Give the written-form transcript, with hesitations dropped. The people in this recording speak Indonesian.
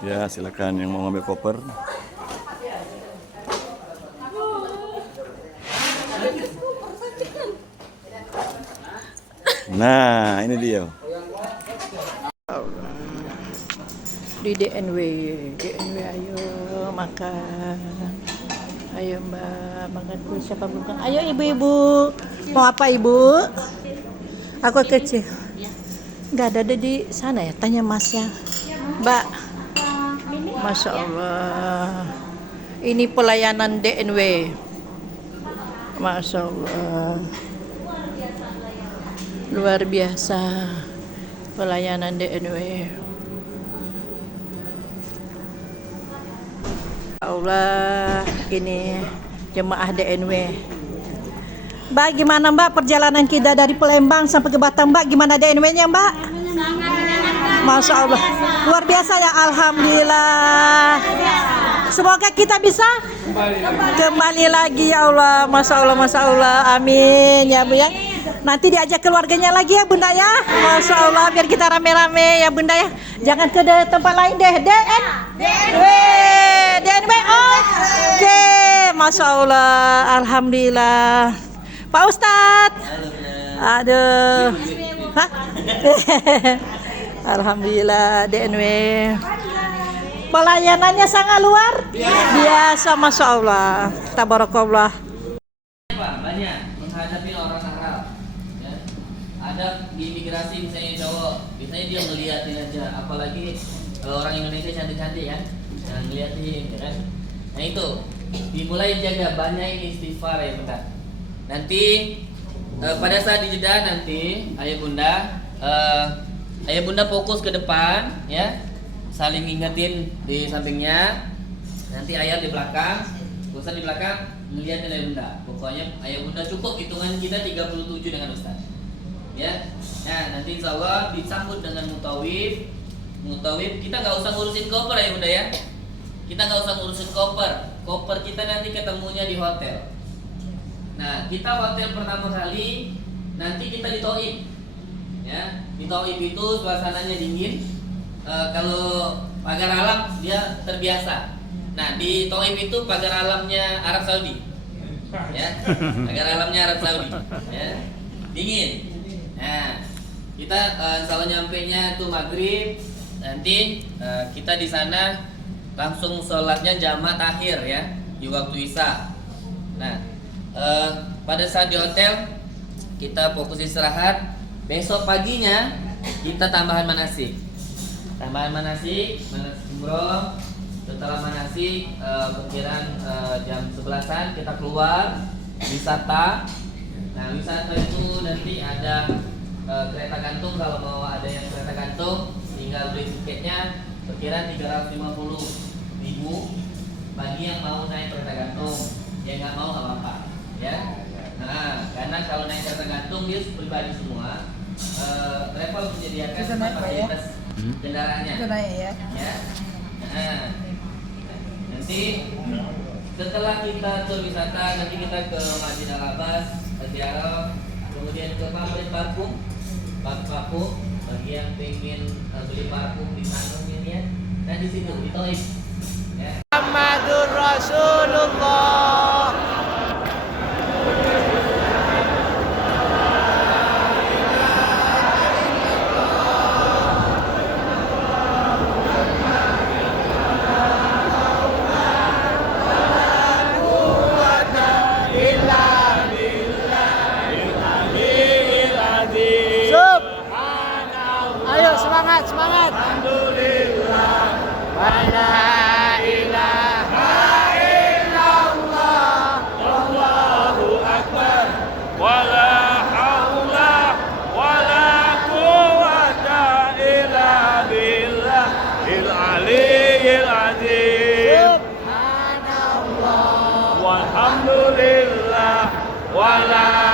Ya, silakan yang mau ngambil koper. Nah, ini dia. Di DNW ayo makan. Ayo Mbak, makan dulu. Siapa bukan? Ayo ibu-ibu. Mau apa ibu? Aku kecil. Nggak ada di sana ya? Tanya masnya. Mbak. Masya Allah. Ini pelayanan DNW. Masya Allah. Luar biasa. Pelayanan DNW. Allah, ini jemaah DNW. Mbak, gimana Mbak perjalanan kita dari Palembang sampai ke Batam Mbak? Gimana DNW-nya Mbak? Masya Allah, luar biasa ya, Alhamdulillah. Semoga kita bisa kembali lagi ya Allah. Masya Allah, Masya Allah, amin ya Bu ya. Nanti diajak keluarganya lagi ya Bunda ya. Masya Allah, biar kita rame-rame ya Bunda ya. Jangan ke tempat lain deh. DNW, oke. Masya Allah, Alhamdulillah. Pak Ustadz. Aduh. Hah? Alhamdulillah DNW. Pelayanannya sangat luar biasa, Masya Allah. Tabarakallah. Pak, banyak menghadapi orang Arab ya. Ada di imigrasi misalnya cowok, biasanya dia ngeliatin aja, apalagi orang Indonesia cantik-cantik ya, jangan ngeliatin ya kan. Nah itu dimulai jaga, banyak istighfar ya bentar. Nanti pada saat di Jeddah nanti ayah bunda fokus ke depan ya, saling ingetin di sampingnya, nanti ayah di belakang, Ustaz di belakang melihatin ayah bunda. Pokoknya ayah bunda cukup hitungan kita 37 dengan Ustaz ya. Nah nanti insya Allah disambut dengan mutawif. Kita nggak usah ngurusin koper ya bunda ya, kita nggak usah ngurusin koper kita nanti ketemunya di hotel. Nah kita hotel pertama kali nanti kita di Taif ya. Di Taif itu suasananya dingin, kalau pagar alam dia terbiasa. Nah di Taif itu pagar alamnya Arab Saudi ya, pagar alamnya Arab Saudi ya, dingin. Nah kita insya Allah nyampe nya tuh maghrib, nanti kita di sana langsung sholatnya jamaah akhir ya di waktu isya. Nah pada saat di hotel kita fokus istirahat. Besok paginya kita tambahan manasik umroh. Setelah manasik perkiraan jam 11-an kita keluar wisata. Nah wisata itu nanti ada kereta gantung, kalau mau ada yang kereta gantung tinggal beli tiketnya, perkiraan 350.000 bagi yang mau naik kereta gantung, yang nggak mau nggak apa-apa ya. Nah karena kalau naik kereta gantung dia pribadi semua, travel menyediakan fasilitas kendaraannya ya. Nah nanti setelah kita berwisata, nanti kita ke Masjid Al-Abbas, ziarah, kemudian ke pabrik parfum bagi yang pengen beli parfum di sana ini ya. Nah di situ di Taif ya. Muhammadur Rasulullah. Ayo semangat. Alhamdulillah. La ilaha illallah. Allahu akbar. Wala haula wala quwwata illa billahil aliyyil azim. Subhanallah. Walhamdulillah. Wala